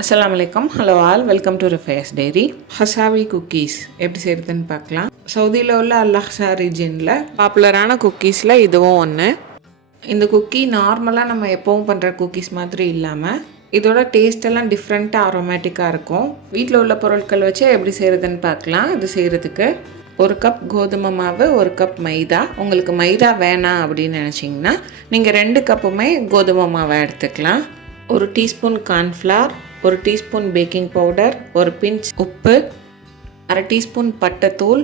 அஸ்ஸலாமு hello all welcome to Rifayar's diary. ஹசாவி cookies எப்படி செய்கிறதுன்னு பார்க்கலாம். சவுதியில் உள்ள அல்-அஹ்ஸா ரீஜனில் பாப்புலரான குக்கீஸில் இதுவும் ஒன்று. இந்த குக்கி நார்மலாக நம்ம எப்போவும் பண்ணுற குக்கீஸ் மாதிரி இல்லாமல் இதோட டேஸ்டெல்லாம் டிஃப்ரெண்ட்டாக அரோமேட்டிக்காக இருக்கும். வீட்டில் உள்ள பொருட்கள் வச்சு எப்படி செய்கிறதுன்னு பார்க்கலாம். இது செய்கிறதுக்கு 1 கப் கோதுமை மாவு, 1 கப் மைதா. உங்களுக்கு மைதா வேணாம் அப்படின்னு நினச்சிங்கன்னா நீங்கள் 2 கப்புமே கோதுமை மாவை எடுத்துக்கலாம். 1 teaspoon cornflour, 1 teaspoon baking powder, 1 pinch உப்பு, 1/2 டீஸ்பூன் பட்டைத்தூள்,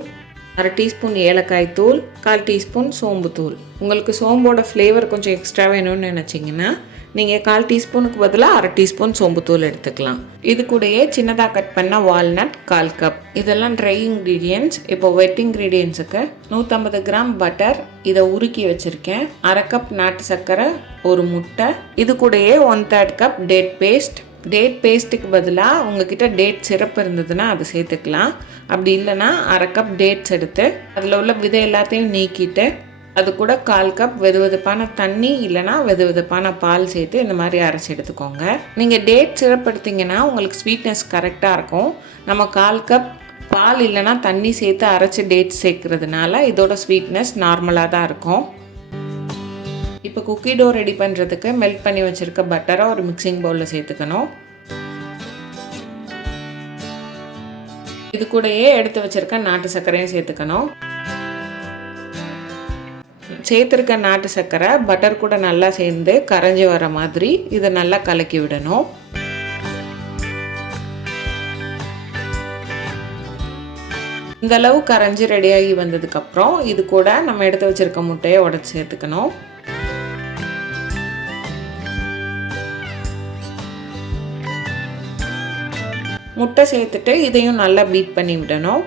1/2 டீஸ்பூன் ஏலக்காய் தூள், 1/4 டீஸ்பூன் சோம்பு தூள். உங்களுக்கு சோம்போட ஃப்ளேவர் கொஞ்சம் எக்ஸ்ட்ரா வேணும்னு நினச்சிங்கன்னா நீங்கள் 1/4 டீஸ்பூனுக்கு பதிலாக 1/2 டீஸ்பூன் சோம்பு தூள் எடுத்துக்கலாம். இது கூடயே சின்னதாக கட் பண்ண வால்நட் 1/4 கப். இதெல்லாம் ட்ரை இன்க்ரீடியன்ட்ஸ். இப்போ வெட் இன்க்ரீடியன்ஸுக்கு 150 கிராம் பட்டர், இதை உருக்கி வச்சுருக்கேன். 1/2 கப் நாட்டு சர்க்கரை, 1 முட்டை. இது கூடயே 1/3 கப் டேட் பேஸ்ட். டேட் பேஸ்ட்டுக்கு பதிலாக உங்ககிட்ட டேட் சிரப் இருந்ததுன்னா அது சேர்த்துக்கலாம். அப்படி இல்லைன்னா 1/2 கப் டேட்ஸ் எடுத்து அதில் உள்ள விதை எல்லாத்தையும் நீக்கிட்டு அது கூட 1/4 கப் வெதுவெதுப்பான தண்ணி இல்லைனா வெதுவெதுப்பான பால் சேர்த்து இந்த மாதிரி அரைச்சி எடுத்துக்கோங்க. நீங்கள் டேட் சிரப் எடுத்திங்கன்னா உங்களுக்கு ஸ்வீட்னஸ் கரெக்டாக இருக்கும். நம்ம 1/4 கப் பால் இல்லைனா தண்ணி சேர்த்து அரைச்சி டேட் சேர்க்கறதுனால இதோட ஸ்வீட்னஸ் நார்மலாக தான் இருக்கும். இப்போ குக்கி டோ ரெடி பண்ணுறதுக்கு மெல்ட் பண்ணி வச்சுருக்க பட்டரை ஒரு மிக்சிங் பவுலில் சேர்த்துக்கணும். இது கூடயே எடுத்து வச்சுருக்க நாட்டு சர்க்கரையும் சேர்த்துக்கணும். சேர்த்துருக்க நாட்டு சர்க்கரை பட்டர் கூட நல்லா சேர்ந்து கரைஞ்சி வர மாதிரி இதை நல்லா கலக்கி விடணும். இந்த அளவு கரைஞ்சி ரெடியாகி வந்ததுக்கப்புறம் இது கூட நம்ம எடுத்து வச்சுருக்க முட்டையை உடைச்சி சேர்த்துக்கணும். முட்டை சேர்த்துட்டு இதையும் நல்லா பீட் பண்ணி விடணும்.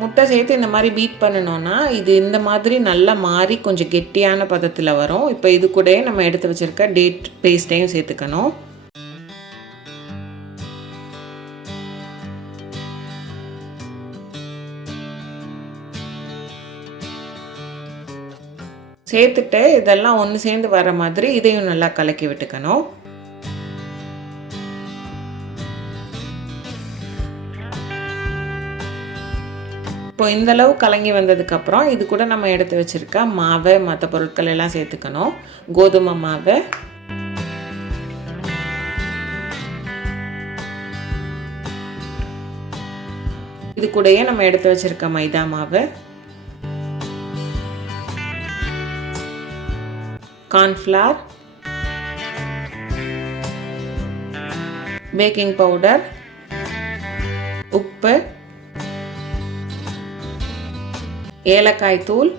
முட்டை சேர்த்து இந்த மாதிரி பீட் பண்ணணும்னா இது இந்த மாதிரி நல்லா மாறி கொஞ்சம் கெட்டியான பதத்தில் வரும். இப்போ இது கூட நம்ம எடுத்து வச்சுருக்க டேட் பேஸ்ட்டையும் சேர்த்துக்கணும். சேர்த்துட்டு இதெல்லாம் ஒன்று சேர்ந்து வர மாதிரி இதையும் நல்லா கலக்கி விட்டுக்கணும். இப்போ இந்தளவு கலங்கி வந்ததுக்கப்புறம் இது கூட நம்ம எடுத்து வச்சுருக்க மாவை மற்ற பொருட்கள் எல்லாம் சேர்த்துக்கணும். கோதுமை மாவு, இது கூடயே நம்ம எடுத்து வச்சுருக்க மைதா மாவு, கார்ன்ஃப்ளவர், பேக்கிங் பவுடர், உப்பு, ஏலக்காய் தூள்,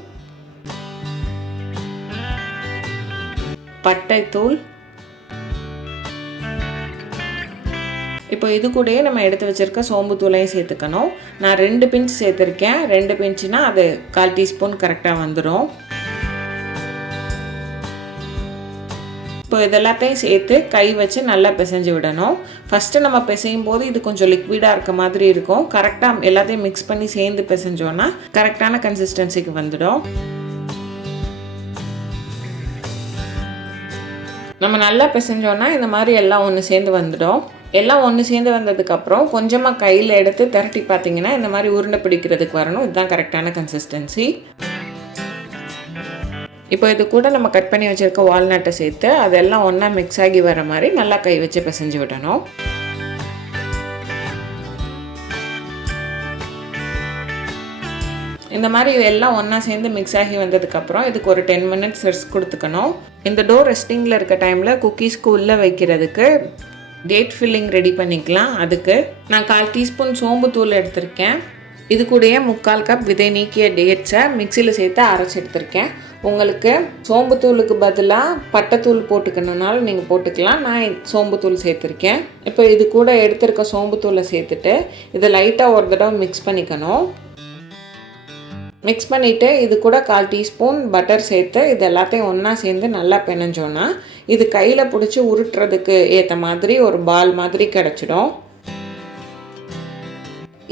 பட்டை தூள். இப்போ இது கூடயே நம்ம எடுத்து வச்சுருக்க சோம்பு தூளையும் சேர்த்துக்கணும். நான் 2 பிஞ்ச் சேர்த்துருக்கேன். 2 பிஞ்சுனா அது 1/4 டீஸ்பூன் கரெக்டாக வந்துடும். இப்போ இதெல்லாத்தையும் சேர்த்து கை வச்சு நல்லா பிசைஞ்சு விடணும். ஃபஸ்ட்டு நம்ம பிசையும் போது இது கொஞ்சம் லிக்விடாக இருக்க மாதிரி இருக்கும். கரெக்டாக எல்லாத்தையும் மிக்ஸ் பண்ணி சேர்ந்து பிசைஞ்சோன்னா கரெக்டான கன்சிஸ்டன்சிக்கு வந்துடும். நம்ம நல்லா பிசைஞ்சோன்னா இந்த மாதிரி எல்லாம் ஒன்று சேர்ந்து வந்துடும். எல்லாம் ஒன்று சேர்ந்து வந்ததுக்கப்புறம் கொஞ்சமாக கையில் எடுத்து திரட்டி பார்த்தீங்கன்னா இந்த மாதிரி உருண்டை பிடிக்கிறதுக்கு வரணும். இதுதான் கரெக்டான கன்சிஸ்டன்சி. இப்போ இது கூட நம்ம கட் பண்ணி வச்சுருக்க வால்நட்டை சேர்த்து அதெல்லாம் ஒன்றா மிக்ஸ் ஆகி வர மாதிரி நல்லா கை வச்சு பிசைஞ்சு விடணும். இந்த மாதிரி எல்லாம் ஒன்றா சேர்ந்து மிக்ஸ் ஆகி வந்ததுக்கப்புறம் இதுக்கு ஒரு 10 மினிட்ஸ் ரெஸ்ட் கொடுத்துக்கணும். இந்த டோ ரெஸ்டிங்கில் இருக்க டைமில் குக்கீஸ்க்கு உள்ளே வைக்கிறதுக்கு டேட் ஃபில்லிங் ரெடி பண்ணிக்கலாம். அதுக்கு நான் 1/4 டீஸ்பூன் சோம்பு தூள் எடுத்திருக்கேன். இது கூடயே 3/4 கப் விதை நீக்கிய டேட்ஸை மிக்சியில் சேர்த்து அரைச்சி எடுத்திருக்கேன். உங்களுக்கு சோம்புத்தூளுக்கு பதிலாக பட்டைத்தூள் போட்டுக்கணுன்னாலும் நீங்கள் போட்டுக்கலாம். நான் சோம்புத்தூள் சேர்த்துருக்கேன். இப்போ இது கூட எடுத்திருக்க சோம்புத்தூளை சேர்த்துட்டு இதை லைட்டாக ஒரு தடவை மிக்ஸ் பண்ணிக்கணும். மிக்ஸ் பண்ணிவிட்டு இது கூட 1/4 டீஸ்பூன் பட்டர் சேர்த்து இது எல்லாத்தையும் ஒன்றா சேர்ந்து நல்லா பிணைஞ்சோன்னா இது கையில் பிடிச்சி உருட்டுறதுக்கு ஏற்ற மாதிரி ஒரு பால் மாதிரி கிடச்சிடும்.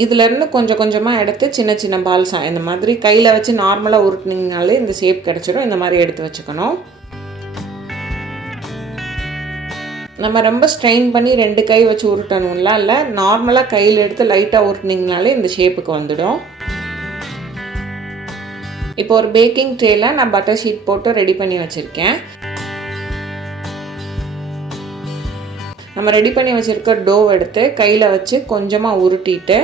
இதிலேருந்து கொஞ்சம் கொஞ்சமாக எடுத்து சின்ன சின்ன பால்ஸாக இந்த மாதிரி கையில் வச்சு நார்மலாக உருட்டினீங்கனாலே இந்த ஷேப் கிடச்சிடும். இந்த மாதிரி எடுத்து வச்சுக்கணும். நம்ம ரொம்ப ஸ்ட்ரெயின் பண்ணி 2 கை வச்சு உருட்டணும்லாம் இல்லை, நார்மலாக கையில் எடுத்து லைட்டாக உருட்டினீங்கனாலே இந்த ஷேப்புக்கு வந்துடும். இப்போ ஒரு பேக்கிங் ட்ரேல நான் பட்டர் ஷீட் போட்டு ரெடி பண்ணி வச்சுருக்கேன். நம்ம ரெடி பண்ணி வச்சுருக்க டோ எடுத்து கையில் வச்சு கொஞ்சமாக உருட்டிட்டு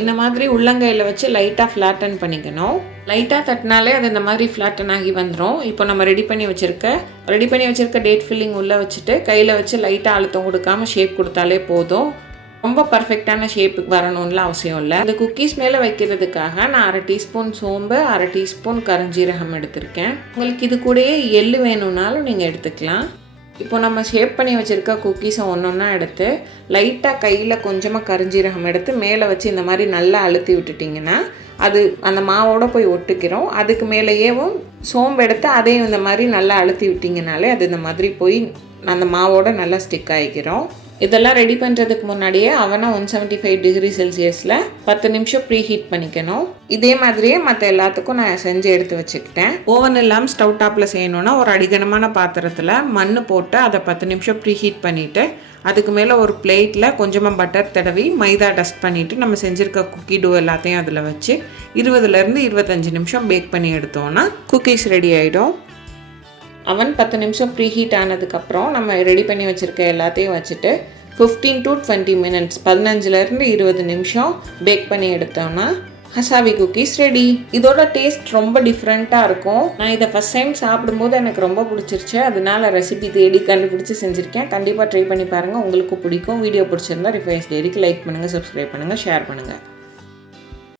இந்த மாதிரி உள்ளங்கையில் வச்சு லைட்டாக ஃப்ளாட்டன் பண்ணிக்கணும். லைட்டாக தட்டினாலே அது இந்த மாதிரி ஃப்ளாட்டன் ஆகி வந்துடும். இப்போ நம்ம ரெடி பண்ணி வச்சுருக்க டேட் ஃபில்லிங் உள்ளே வச்சுட்டு கையில் வச்சு லைட்டாக அழுத்தம் கொடுக்காமல் ஷேப் கொடுத்தாலே போதும். ரொம்ப பர்ஃபெக்டான ஷேப்புக்கு வரணும்லாம் அவசியம் இல்லை. இந்த குக்கீஸ் மேலே வைக்கிறதுக்காக நான் 1/2 டீஸ்பூன் சோம்பு, 1/2 டீஸ்பூன் கருஞ்சீரகம் எடுத்திருக்கேன். உங்களுக்கு இது கூடயே எள்ளு வேணும்னாலும் நீங்கள் எடுத்துக்கலாம். இப்போ நம்ம ஷேப் பண்ணி வச்சுருக்க குக்கீஸை ஒன்றா எடுத்து லைட்டாக கையில் கொஞ்சமாக கருஞ்சீரகம் எடுத்து மேலே வச்சு இந்த மாதிரி நல்லா அழுத்தி விட்டுட்டிங்கன்னா அது அந்த மாவோடு போய் ஒட்டுக்கிறோம். அதுக்கு மேலேயேவும் சோம்பு எடுத்து அதையும் இந்த மாதிரி நல்லா அழுத்தி விட்டிங்கனாலே அது இந்த மாதிரி போய் அந்த மாவோடு நல்லா ஸ்டிக் ஆகிக்கிறோம். இதெல்லாம் ரெடி பண்ணுறதுக்கு முன்னாடியே அவனை 175 டிகிரி செல்சியஸில் 10 நிமிஷம் ப்ரீ ஹீட் பண்ணிக்கணும். இதே மாதிரியே மற்ற எல்லாத்துக்கும் நான் செஞ்சு எடுத்து வச்சுக்கிட்டேன். ஓவன் இல்லாமல் ஸ்டவ் டாப்பில் செய்யணுன்னா ஒரு அடிகனமான பாத்திரத்தில் மண் போட்டு அதை 10 நிமிஷம் ப்ரீ ஹீட் பண்ணிவிட்டு அதுக்கு மேலே ஒரு பிளேட்டில் கொஞ்சமாக பட்டர் தடவி மைதா டஸ்ட் பண்ணிவிட்டு நம்ம செஞ்சுருக்க குக்கி டோ எல்லாத்தையும் அதில் வச்சு 20லேருந்து 25 நிமிஷம் பேக் பண்ணி எடுத்தோன்னா குக்கீஸ் ரெடி ஆகிடும். அவன் 10 நிமிஷம் ப்ரீ ஹீட் ஆனதுக்கப்புறம் நம்ம ரெடி பண்ணி வச்சுருக்க எல்லாத்தையும் வச்சுட்டு 15 to 20 மினிட்ஸ் 15லேருந்து 20 நிமிஷம் பேக் பண்ணி எடுத்தோன்னா ஹசாவி குக்கீஸ் ரெடி. இதோட டேஸ்ட் ரொம்ப டிஃப்ரெண்ட்டாக இருக்கும். நான் இதை ஃபஸ்ட் டைம் சாப்பிடும்போது எனக்கு ரொம்ப பிடிச்சிருச்சு. அதனால ரெசிபி தேடி கண்டுபிடிச்சி செஞ்சுருக்கேன். கண்டிப்பாக ட்ரை பண்ணி பாருங்கள், உங்களுக்கு பிடிக்கும். வீடியோ பிடிச்சிருந்தா ரிஃபைஸ் டைரிக்கு லைக் பண்ணுங்கள், சப்ஸ்கிரைப் பண்ணுங்கள், ஷேர் பண்ணுங்கள்.